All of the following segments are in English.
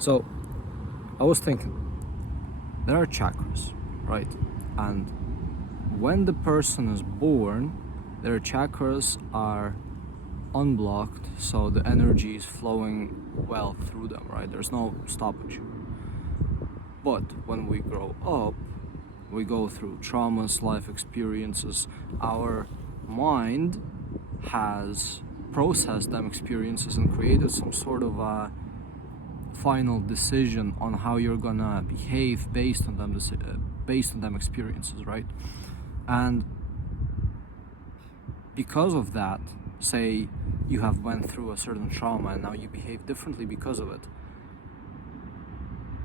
So I was thinking, there are chakras, right? And when the person is born, their chakras are unblocked, so the energy is flowing well through them, right? There's no stoppage. But when we grow up, we go through traumas, life experiences. Our mind has processed them experiences and created some sort of a final decision on how you're gonna behave based on them experiences, right? And because of that, say you have went through a certain trauma and now you behave differently because of it,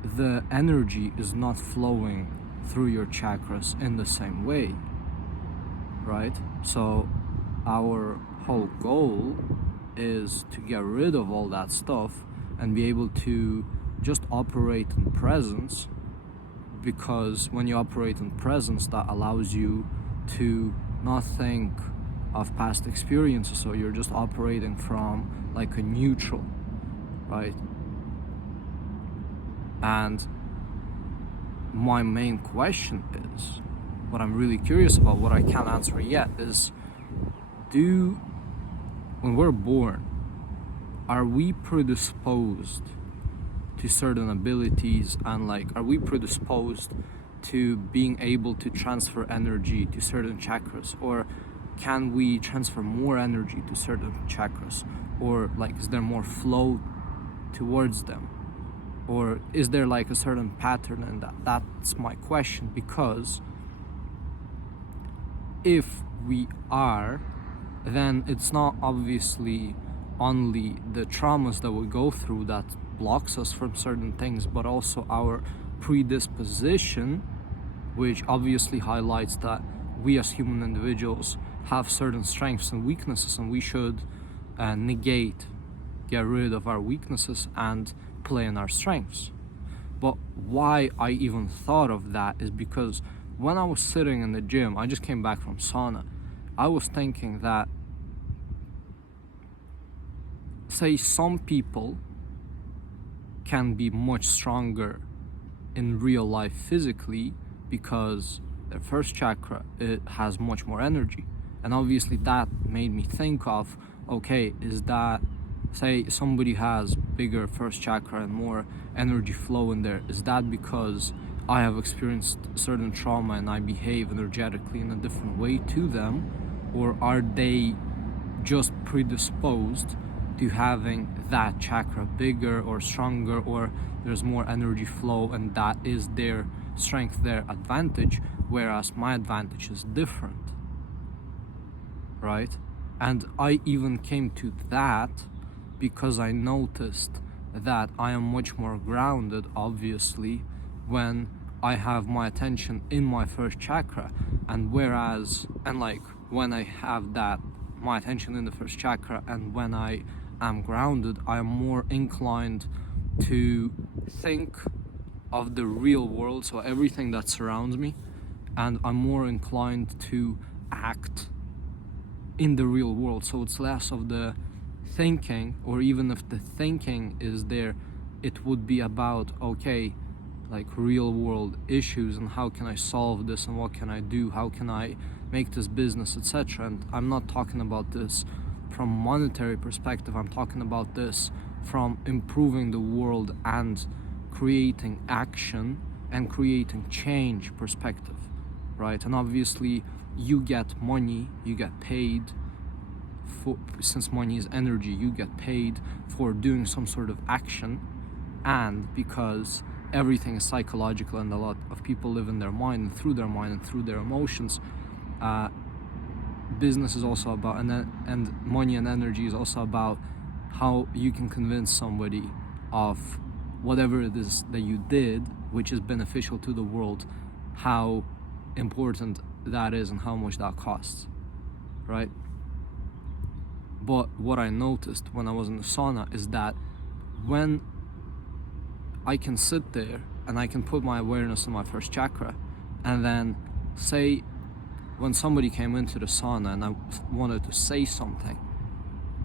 the energy is not flowing through your chakras in the same way, right? So our whole goal is to get rid of all that stuff and be able to just operate in presence, because when you operate in presence, that allows you to not think of past experiences, so you're just operating from like a neutral, right? And my main question is, what I'm really curious about, what I can't answer yet, is when we're born, are we predisposed to certain abilities, and like, are we predisposed to being able to transfer energy to certain chakras, or can we transfer more energy to certain chakras, or like, is there more flow towards them, or is there like a certain pattern in that? That's my question, because if we are, then it's not obviously only the traumas that we go through that blocks us from certain things, but also our predisposition, which obviously highlights that we as human individuals have certain strengths and weaknesses, and we should get rid of our weaknesses and play in our strengths. But why I even thought of that is because when I was sitting in the gym, I just came back from sauna, I was thinking that, say, some people can be much stronger in real life physically because their first chakra, it has much more energy. And obviously that made me think of, okay, is that, say somebody has bigger first chakra and more energy flow in there, is that because I have experienced certain trauma and I behave energetically in a different way to them, or are they just predisposed to having that chakra bigger or stronger, or there's more energy flow and that is their strength, their advantage, whereas my advantage is different, right? And I even came to that because I noticed that I am much more grounded, obviously, when I have my attention in my first chakra, and when I have that, my attention in the first chakra, and when I am grounded, I am more inclined to think of the real world, so everything that surrounds me, and I'm more inclined to act in the real world. So it's less of the thinking, or even if the thinking is there, it would be about, okay, like real world issues and how can I solve this and what can I do, how can I make this business, etc. And I'm not talking about this from monetary perspective, I'm talking about this from improving the world and creating action and creating change perspective, right? And obviously you get money, you get paid for, since money is energy, you get paid for doing some sort of action. And because everything is psychological and a lot of people live in their mind and through their emotions, business is also about, and money and energy is also about how you can convince somebody of whatever it is that you did, which is beneficial to the world, how important that is and how much that costs, right? But what I noticed when I was in the sauna is that when I can sit there and I can put my awareness in my first chakra, and then say when somebody came into the sauna and I wanted to say something,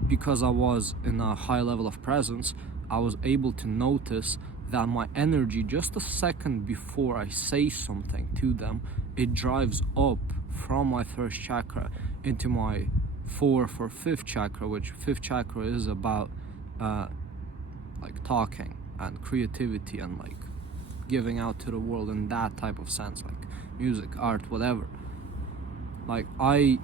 because I was in a high level of presence, I was able to notice that my energy, just a second before I say something to them, it drives up from my first chakra into my fourth or fifth chakra, which fifth chakra is about like talking and creativity and like giving out to the world in that type of sense, like music, art, whatever. Like, I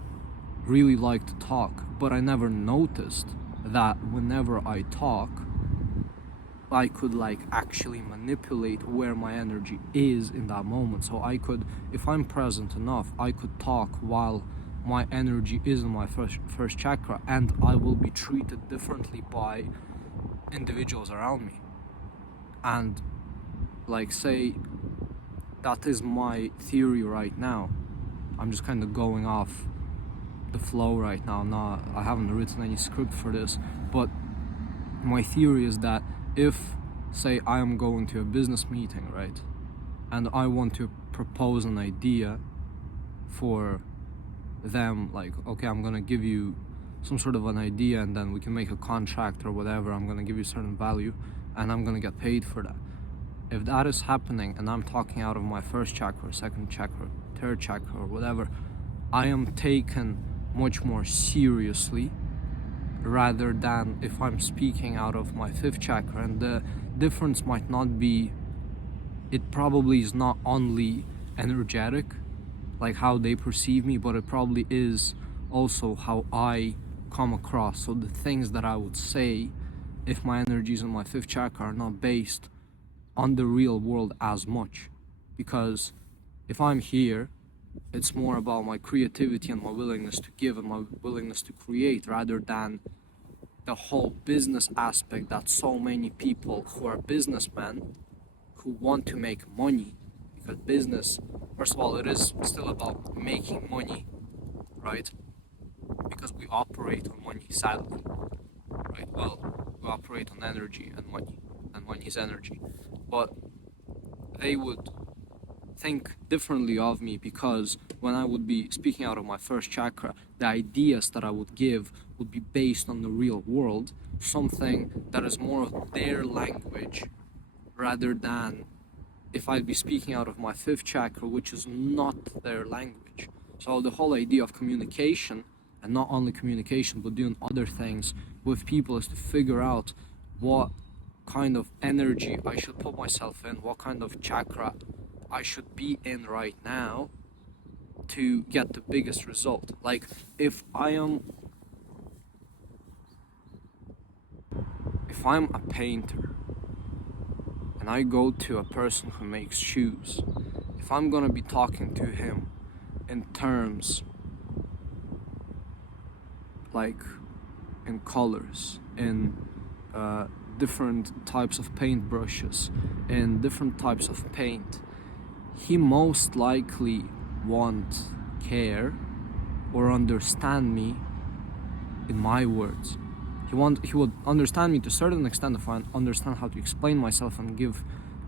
really like to talk, but I never noticed that whenever I talk, I could like actually manipulate where my energy is in that moment. So I could, if I'm present enough, I could talk while my energy is in my first chakra, and I will be treated differently by individuals around me. And like, say that is my theory right now. I'm just kind of going off the flow right now. I haven't written any script for this, but my theory is that if, say, I am going to a business meeting, right, and I want to propose an idea for them, like, okay, I'm gonna give you some sort of an idea and then we can make a contract or whatever, I'm gonna give you a certain value and I'm gonna get paid for that. If that is happening and I'm talking out of my first chakra, second chakra, third chakra or whatever, I am taken much more seriously rather than if I'm speaking out of my fifth chakra. And the difference might not be, it probably is not only energetic, like how they perceive me, but it probably is also how I come across. So the things that I would say, if my energies in my fifth chakra are not based on the real world as much, because if I'm here, it's more about my creativity and my willingness to give and my willingness to create, rather than the whole business aspect that so many people who are businessmen who want to make money. Because business, first of all, it is still about making money, right? Because we operate on money, sadly, right? Well, we operate on energy and money is energy. But they would think differently of me, because when I would be speaking out of my first chakra, the ideas that I would give would be based on the real world, something that is more of their language, rather than if I'd be speaking out of my fifth chakra, which is not their language. So the whole idea of communication, and not only communication but doing other things with people, is to figure out what kind of energy I should put myself in, what kind of chakra I should be in right now to get the biggest result. Like, if I'm a painter and I go to a person who makes shoes, if I'm gonna be talking to him in terms like in colors, in different types of paint brushes, in different types of paint, he most likely won't care or understand me in my words. He would understand me to a certain extent if I understand how to explain myself and give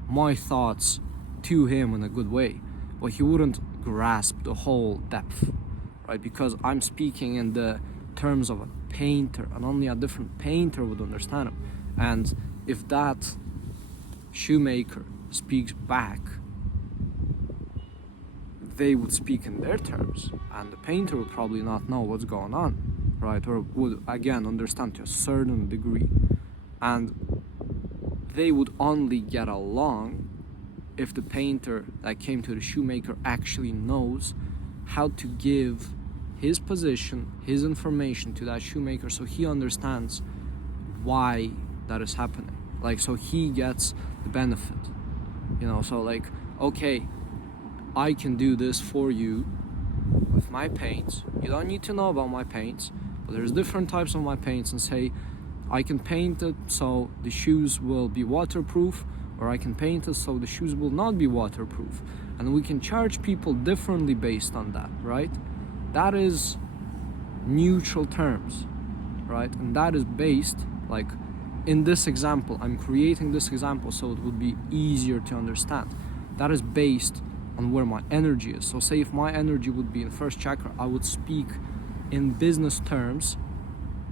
my thoughts to him in a good way, but he wouldn't grasp the whole depth, right? Because I'm speaking in the terms of a painter, and only a different painter would understand him. And if that shoemaker speaks back, they would speak in their terms, and the painter would probably not know what's going on, right? Or would again understand to a certain degree, and they would only get along if the painter that came to the shoemaker actually knows how to give his position, his information to that shoemaker, so he understands why that is happening, like, so he gets the benefit, so like, okay, I can do this for you with my paints. You don't need to know about my paints, but there's different types of my paints, and say I can paint it so the shoes will be waterproof, or I can paint it so the shoes will not be waterproof, and we can charge people differently based on that, right? That is neutral terms, right? And that is based, like, in this example, I'm creating this example so it would be easier to understand. That is based on where my energy is. So say if my energy would be in first chakra, I would speak in business terms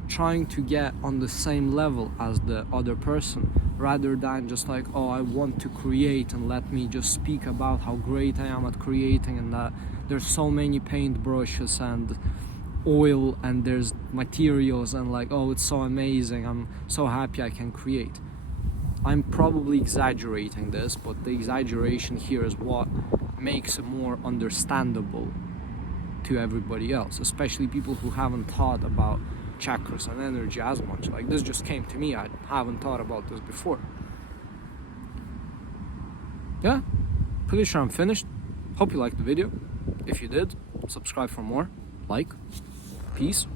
trying to get on the same level as the other person, rather than just like, oh, I want to create and let me just speak about how great I am at creating, and that there's so many paintbrushes and oil and there's materials, and like, oh, it's so amazing, I'm so happy I can create. I'm probably exaggerating this, but the exaggeration here is what makes it more understandable to everybody else, especially people who haven't thought about chakras and energy as much. Like, this just came to me, I haven't thought about this before. Yeah, pretty sure I'm finished. Hope you liked the video. If you did, subscribe for more. Like. Peace.